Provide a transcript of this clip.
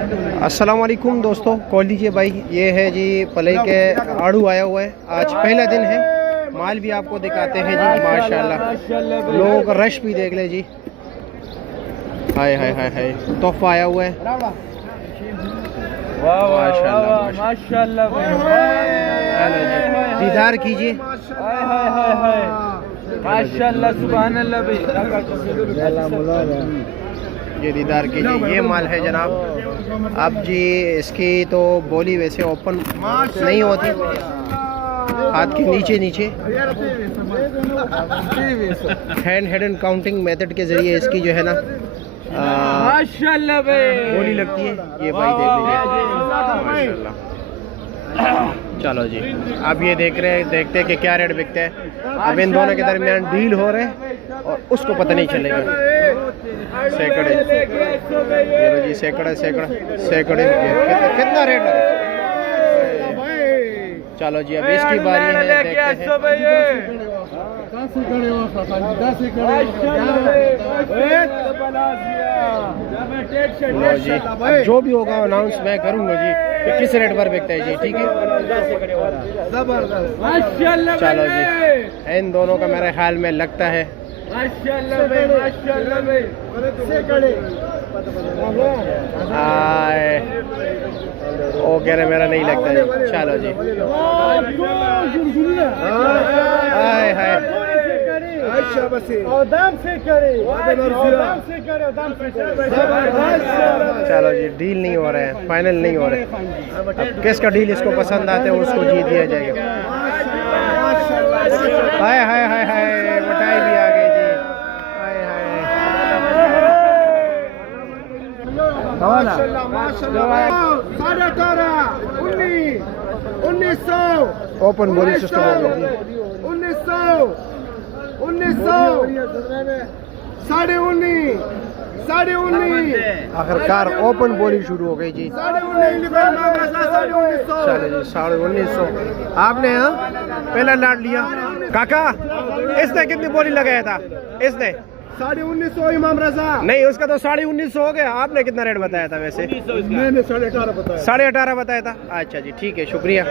अस्सलाम वालेकुम दोस्तों, कॉल लीजिए भाई। ये है जी पलई के आड़ू आया हुआ है, आज पहला दिन है। माल भी आपको दिखाते हैं जी, माशाल्लाह। लोग रश भी देख ले जी। हाय हाय हाय हाय, तोहफा आया हुआ है। माशाल्लाह माशाल्लाह। दीदार कीजिए। माशाल्लाह, सुभान अल्लाह भाई। ये दीदार कीजिए। ये माल है जनाब। अब जी इसकी तो बोली वैसे ओपन नहीं होती, हाथ के नीचे नीचे हैंड हेड काउंटिंग मेथड के जरिए इसकी जो है ना माशाल्लाह भाई बोली लगती है। ये भाई देख लीजिए माशाल्लाह। चलो जी, अब ये देखते हैं कि क्या रेट बिकता है। अब इन दोनों के दरमियान डील हो रहे हैं और उसको पता नहीं चलेगा। सैकड़े, ये लो जी, सैकड़े सैकड़े सैकड़े। कितना रेट है? चलो जी, अब इसकी बारी है, देखते हैं। लो जी, अब जो भी होगा अनाउंस मैं करूँगा जी कि किस रेट पर बिकता है जी, ठीक है। चलो जी, इन दोनों का मेरे ख्याल में लगता है वो कह रहे मेरा नहीं लगता जी। चलो जी, हाय हाय। चलो जी, डील नहीं हो रहा है, फाइनल नहीं हो रहा है। अब किसका डील इसको पसंद आता है उसको जीत दिया जाएगा। हाय हाय हाय हाय, मिठाई भी आ गई जी। हाय हाय। 1900 ओपन बोली सिस्टम हो गया जी। 19 आखिरकार ओपन बोली शुरू हो गई जी। चले जी, 1950। आपने यहाँ पहला लाट लिया काका। इसने कितनी बोली लगाया था? इसने 1950 इमाम रजा। नहीं, उसका तो 1950 हो गया। आपने कितना रेट बताया था वैसे? मैंने 18.5 बताया। 18.5 बताया था। अच्छा जी, ठीक है, शुक्रिया।